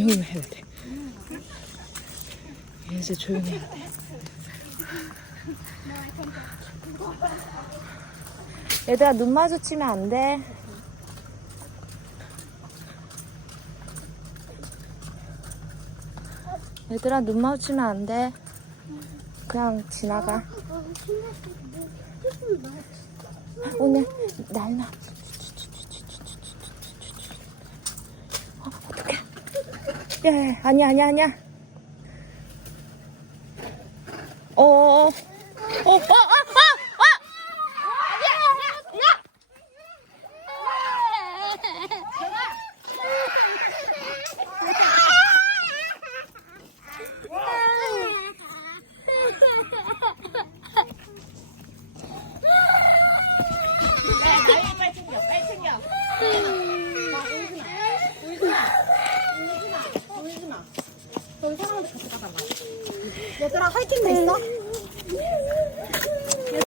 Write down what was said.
조용히 해야 돼. 이제 조용히 해야 돼. 얘들아 눈 마주치면 안 돼. 얘들아 눈 마주치면 안 돼. 그냥 지나가. 오늘 날나. 어, 어떡해. 야, 야, 아니야, 아니야, 아니야. 어, 어, 어, 어, 어, 어, 어, 너희 사랑도 같이 가봐. 얘들아 화이팅 됐어?